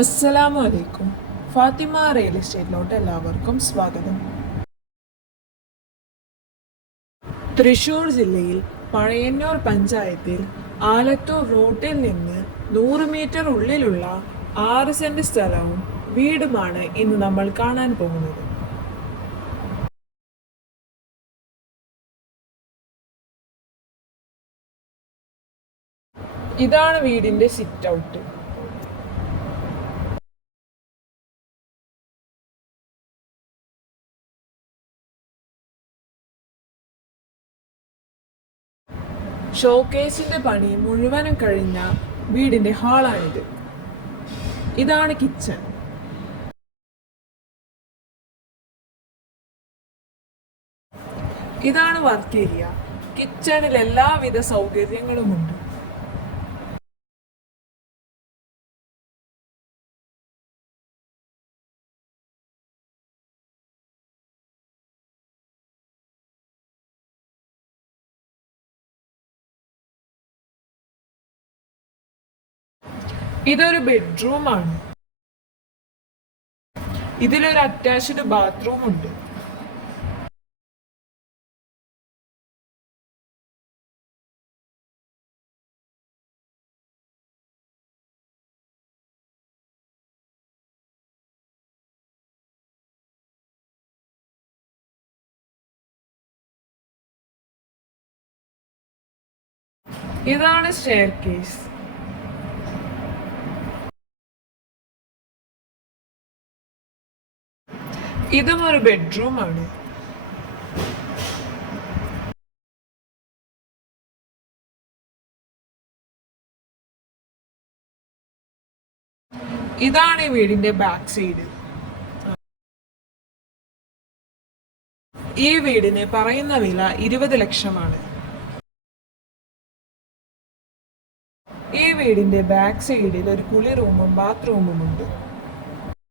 അസ്സലാമു അലൈക്കും. ഫാത്തിമ റിയൽ എസ്റ്റേറ്റിലോട്ട് എല്ലാവർക്കും സ്വാഗതം. തൃശൂർ ജില്ലയിൽ പഴയന്നൂർ പഞ്ചായത്തിൽ ആലത്തൂർ റോഡിൽ നിന്ന് 100 മീറ്റർ ഉള്ളിലുള്ള 6 സെന്റ് സ്ഥലവും വീടുമാണ് ഇന്ന് നമ്മൾ കാണാൻ പോകുന്നത്. ഇതാണ് വീടിന്റെ സിറ്റ് ഔട്ട്. ഷോക്കേസിന്റെ പണി മുഴുവനും കഴിഞ്ഞ വീടിന്റെ ഹാളാണിത്. ഇതാണ് കിച്ചൺ. ഇതാണ് വർക്ക് ഏരിയ. കിച്ചണിൽ എല്ലാവിധ സൗകര്യങ്ങളുമുണ്ട്. ഇതൊരു ബെഡ്റൂമാണ്. ഇതിലൊരു അറ്റാച്ച്ഡ് ബാത്റൂം ഉണ്ട്. ഇതാണ് സ്റ്റെയർകേസ്. ഇതും ഒരു ബെഡ്റൂമാണ്. ഇതാണ് ഈ വീടിന്റെ ബാക്ക് സൈഡ്. ഈ വീടിന് പറയുന്ന വില 20 ലക്ഷമാണ്. ഈ വീടിന്റെ ബാക്ക് സൈഡിൽ ഒരു കുളി റൂമും ബാത്റൂമും ഉണ്ട്.